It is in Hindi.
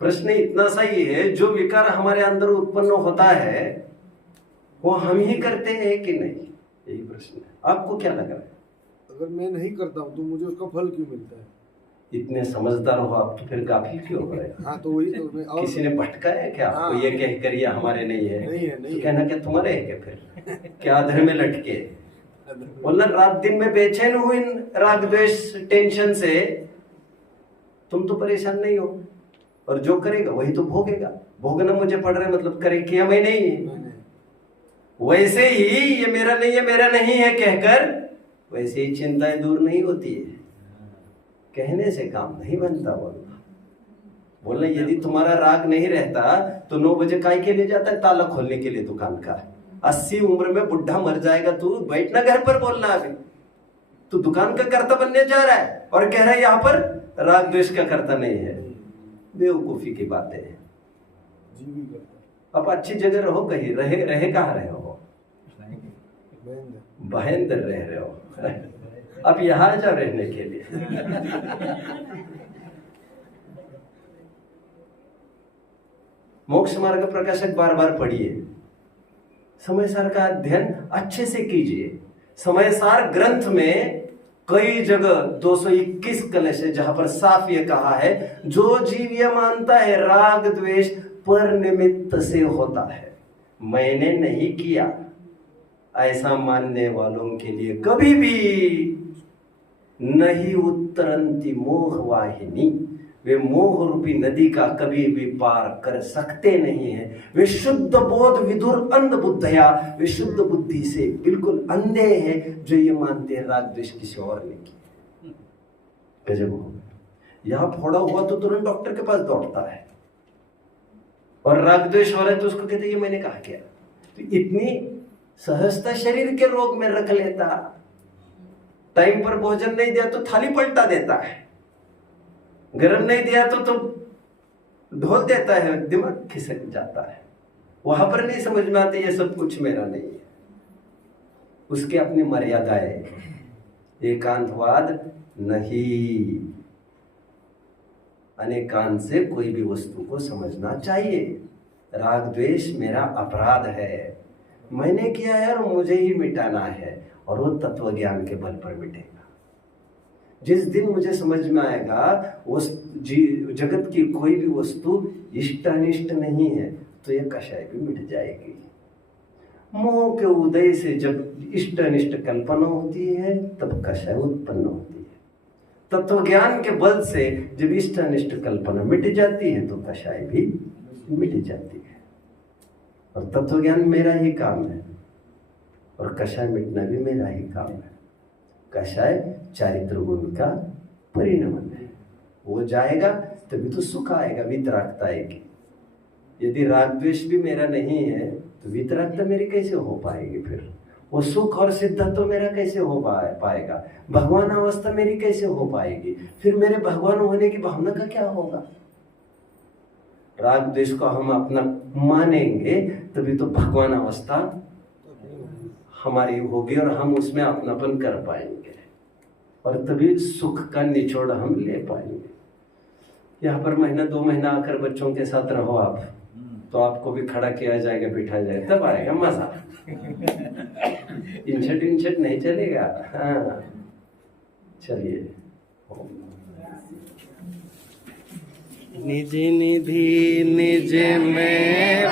प्रश्न इतना सा ही है, जो विकार हमारे अंदर उत्पन्न होता है वो हम ही करते हैं कि नहीं, यही प्रश्न है। आपको क्या लग रहा है? अगर मैं नहीं करता हूँ तो मुझे उसका फल क्यों मिलता है? इतने समझदार हो आप तो फिर काफी क्यों हो रहे? हाँ तो वही तो मैं और किसी ने भटकाया क्या आपको? हाँ, ये कह कर ये हमारे नहीं है, नहीं है, नहीं तो है। कहना क्या तुम्हारे है क्या? फिर क्या अधर में लटके बोलना रात दिन में बेचैन हो इन राग द्वेष टेंशन से, तुम तो परेशान नहीं हो, और जो करेगा वही तो भोगेगा। भोगना मुझे पड़ रहा है मतलब करे किया मैं नहीं है। वैसे ही ये मेरा नहीं है मेरा नहीं है कहकर वैसे ही चिंताएं दूर नहीं होती है। कहने से काम नहीं बनता। बोलना यदि तुम्हारा राग नहीं रहता तो 9 बजे काय के लिए जाता है ताला खोलने के लिए दुकान का? 80 उम्र में बुढ़ा मर जाएगा, तू बैठना घर पर। बोलना अभी तू दुकान का कर्ता बनने जा रहा है और कह रहा है यहाँ पर राग द्वेष का कर्ता नहीं है। बेवकूफी की बातें हैं। अब अच्छी जगह रहो, कहीं रहे कहाँ रहे हो? महेंद्र रह रहे हो, अब यहाँ जाओ रहने के लिए। मोक्ष मार्ग प्रकाशक बार बार पढ़िए, समय सार का अध्ययन अच्छे से कीजिए। समय सार ग्रंथ में कई जगह 221 कलश है जहां पर साफ ये कहा है, जो जीव ये मानता है राग द्वेष पर निमित्त से होता है, मैंने नहीं किया, ऐसा मानने वालों के लिए कभी भी नहीं उत्तरंती मोह वाहिनी, वे मोह रूपी नदी का कभी भी पार कर सकते नहीं है। वे शुद्ध बोध विदुर अंध बुद्धया, वे शुद्ध बुद्धि से बिल्कुल अंधे हैं जो ये मानते हैं राग द्वेष किसी और ने की। गजब हो, यहां फोड़ा हुआ तो तुरंत डॉक्टर के पास दौड़ता है, और राग द्वेष हो रहा है तो उसको कहते ये मैंने कहा क्या? तो इतनी सहजता शरीर के रोग में रख लेता, टाइम पर भोजन नहीं दिया तो थाली पलटा देता है, गरम नहीं दिया तो ढोल देता है, दिमाग खिसक जाता है। वहां पर नहीं समझ में आती ये सब कुछ मेरा नहीं है। उसकी अपनी मर्यादाएं, एकांतवाद नहीं, अनेकांत से कोई भी वस्तु को समझना चाहिए। राग द्वेष मेरा अपराध है, मैंने किया है और मुझे ही मिटाना है, और वो तत्व ज्ञान के बल पर मिटेगा। जिस दिन मुझे समझ में आएगा उस जगत की कोई भी वस्तु इष्ट अनिष्ट नहीं है तो ये कषाय भी मिट जाएगी। मोह के उदय से जब इष्ट अनिष्ट कल्पना होती है तब कषाय उत्पन्न होती है। तत्व ज्ञान के बल से जब इष्ट अनिष्ट कल्पना मिट जाती है तो कषाय भी मिट जाती है। और तत्व ज्ञान मेरा ही काम है और कषाय मिटना भी मेरा ही काम है। कषाय चारित्र गुण का परिणमन है, वो जाएगा तभी तो सुख आएगा, वितरागता आएगी। यदि राग द्वेष भी मेरा नहीं है तो वितरागता मेरी कैसे हो पाएगी? फिर वो सुख और सिद्ध तो मेरा कैसे हो पाएगा? भगवान अवस्था मेरी कैसे हो पाएगी? फिर मेरे भगवान होने की भावना का क्या होगा? राग द्वेष को हम अपना मानेंगे तभी तो भगवान अवस्था हमारी होगी और हम उसमें अपनापन कर पाएंगे, और तभी सुख का निचोड़ हम ले पाएंगे। यहाँ पर महीना 2 महीना आकर बच्चों के साथ रहो आप, तो आपको भी खड़ा किया जाएगा, बिठाया जाएगा, तब आएगा मजा। इंछट नहीं चलेगा। हाँ चलिए। निज निधि निज में